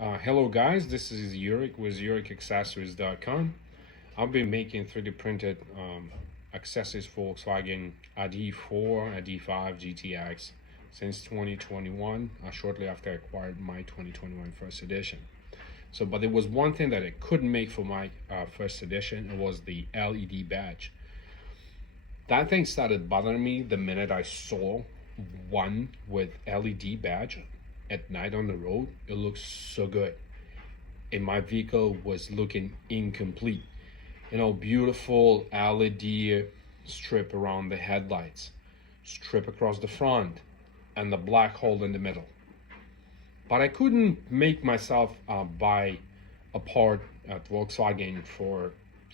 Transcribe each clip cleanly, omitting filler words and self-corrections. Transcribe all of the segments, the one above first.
Hello guys, this is Yuri with YURIK I've been making 3D printed accessories for Volkswagen ID.4, ID.5 GTX since 2021, shortly after I acquired my 2021 First Edition. But there was one thing that I couldn't make for my First Edition. It was the LED badge. That thing started bothering me the minute I saw one with LED badge at night on the road. It looks so good, and my vehicle was looking incomplete. Beautiful LED strip around the headlights, strip across the front, and the black hole in the middle. But I couldn't make myself buy a part at Volkswagen for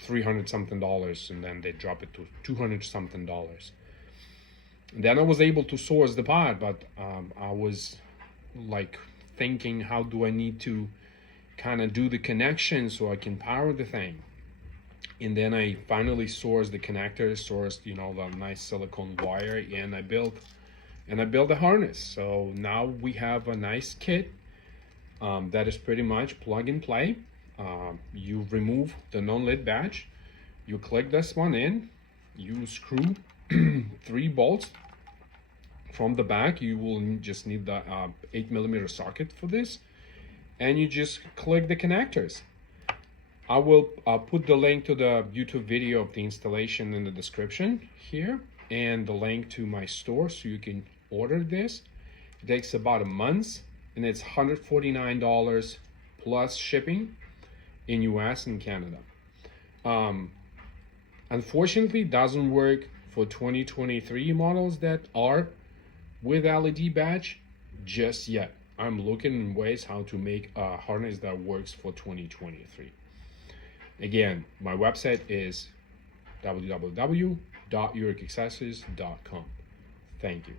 $300 something, and then they drop it to $200 something. Then I was able to source the part, but I was like thinking, how do I need to kind of do the connection so I can power the thing? And then I finally sourced the connectors, sourced the nice silicone wire, and I built a harness. So now we have a nice kit that is pretty much plug and play. You remove the non-lit badge, you click this one in, you screw 3 bolts from the back. You will just need the 8mm socket for this, and you just click the connectors. I will put the link to the YouTube video of the installation in the description here, and the link to my store so you can order this. It takes about a month, and it's $149 plus shipping in US and Canada. Unfortunately, it doesn't work for 2023 models that are with LED badge just yet. I'm looking in ways how to make a harness that works for 2023. Again, my website is www.yurikaccessories.com. Thank you.